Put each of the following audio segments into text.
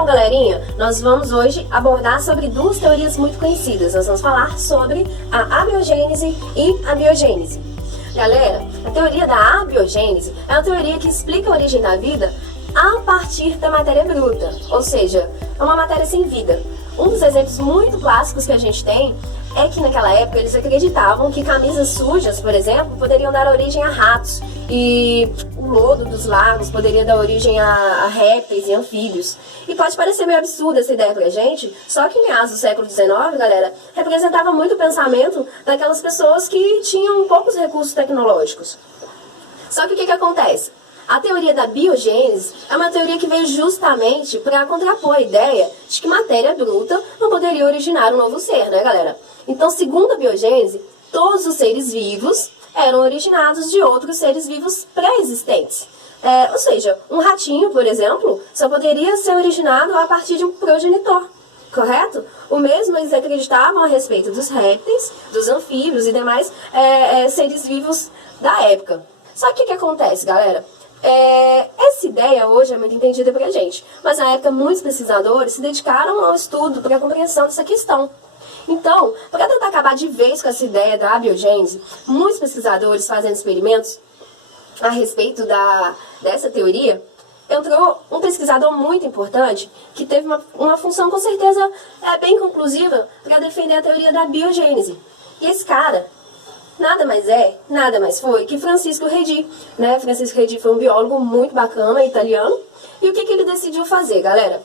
Então, galerinha, nós vamos hoje abordar sobre duas teorias muito conhecidas. Nós vamos falar sobre a abiogênese e a biogênese. Galera, a teoria da abiogênese é uma teoria que explica a origem da vida a partir da matéria bruta, ou seja, é uma matéria sem vida. Um dos exemplos muito clássicos que a gente tem é que naquela época eles acreditavam que camisas sujas, por exemplo, poderiam dar origem a ratos e o lodo dos lagos poderia dar origem a répteis e anfíbios. E pode parecer meio absurda essa ideia pra gente, só que em meados do século XIX, galera, representava muito o pensamento daquelas pessoas que tinham poucos recursos tecnológicos. Só que o que acontece? A teoria da biogênese é uma teoria que veio justamente para contrapor a ideia de que matéria bruta não poderia originar um novo ser, né, galera? Então, segundo a biogênese, todos os seres vivos eram originados de outros seres vivos pré-existentes. Ou seja, um ratinho, por exemplo, só poderia ser originado a partir de um progenitor, correto? O mesmo eles acreditavam a respeito dos répteis, dos anfíbios e demais seres vivos da época. Só que o que acontece, galera? Essa ideia hoje é muito entendida pra gente, mas na época muitos pesquisadores se dedicaram ao estudo para a compreensão dessa questão. Então, para tentar acabar de vez com essa ideia da abiogênese, muitos pesquisadores fazendo experimentos a respeito dessa teoria, entrou um pesquisador muito importante que teve uma função com certeza bem conclusiva para defender a teoria da biogênese. E esse cara nada mais foi que Francisco Redi, né? Francisco Redi foi um biólogo muito bacana, italiano. E o que ele decidiu fazer, galera?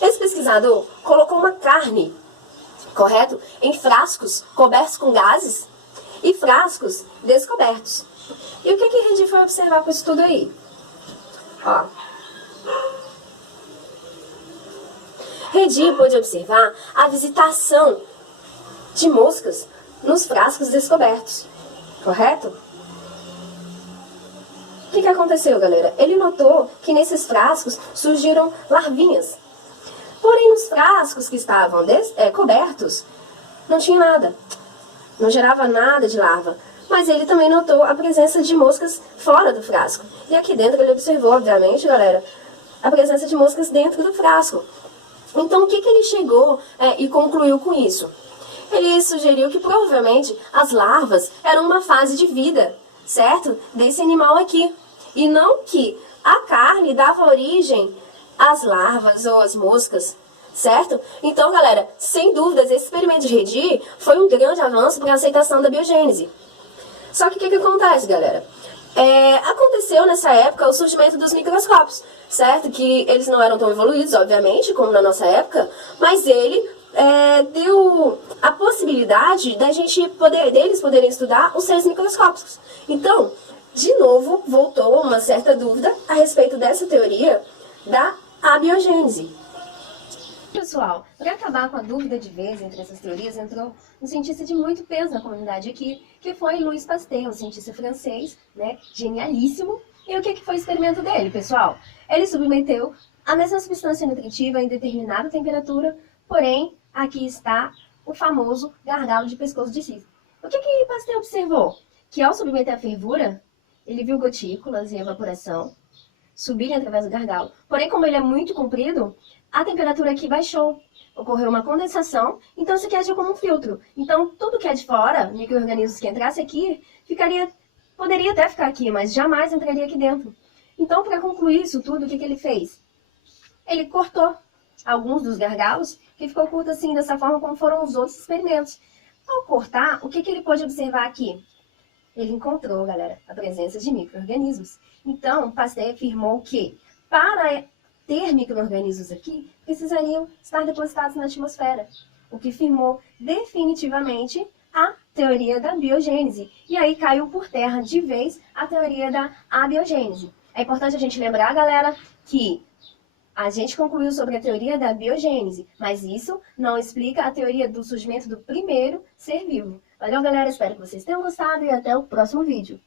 Esse pesquisador colocou uma carne, correto? Em frascos cobertos com gases e frascos descobertos. E o que Redi foi observar com isso tudo aí? Ó. Redi pôde observar a visitação de moscas nos frascos descobertos. Correto? O que aconteceu, galera? Ele notou que nesses frascos surgiram larvinhas. Porém, nos frascos que estavam cobertos, não tinha nada. Não gerava nada de larva. Mas ele também notou a presença de moscas fora do frasco. E aqui dentro ele observou, obviamente, galera, a presença de moscas dentro do frasco. Então, o que ele chegou e concluiu com isso? Ele sugeriu que provavelmente as larvas eram uma fase de vida, certo? Desse animal aqui. E não que a carne dava origem às larvas ou às moscas, certo? Então, galera, sem dúvidas, esse experimento de Redi foi um grande avanço para a aceitação da biogênese. Só que o que acontece, galera? Aconteceu nessa época o surgimento dos microscópios, certo? Que eles não eram tão evoluídos, obviamente, como na nossa época, mas ele deu a possibilidade deles poderem estudar os seres microscópicos. Então, de novo, voltou uma certa dúvida a respeito dessa teoria da abiogênese. Pessoal, para acabar com a dúvida de vez entre essas teorias, entrou um cientista de muito peso na comunidade aqui, que foi Louis Pasteur, um cientista francês, né, genialíssimo. E o que foi o experimento dele, pessoal? Ele submeteu a mesma substância nutritiva em determinada temperatura, porém, aqui está o famoso gargalo de pescoço de cisne. O que Pasteur observou? Que ao submeter a fervura, ele viu gotículas e evaporação subirem através do gargalo. Porém, como ele é muito comprido, a temperatura aqui baixou. Ocorreu uma condensação, então isso aqui agiu como um filtro. Então, tudo que é de fora, micro-organismos que entrasse aqui, poderia até ficar aqui, mas jamais entraria aqui dentro. Então, para concluir isso tudo, o que ele fez? Ele cortou alguns dos gargalos, que ficou curto assim, dessa forma como foram os outros experimentos. Ao cortar, o que ele pôde observar aqui? Ele encontrou, galera, a presença de micro-organismos. Então, Pasteur afirmou que, para ter micro-organismos aqui, precisariam estar depositados na atmosfera, o que firmou definitivamente a teoria da biogênese. E aí caiu por terra de vez a teoria da abiogênese. É importante a gente lembrar, galera, que a gente concluiu sobre a teoria da biogênese, mas isso não explica a teoria do surgimento do primeiro ser vivo. Valeu, galera, espero que vocês tenham gostado e até o próximo vídeo.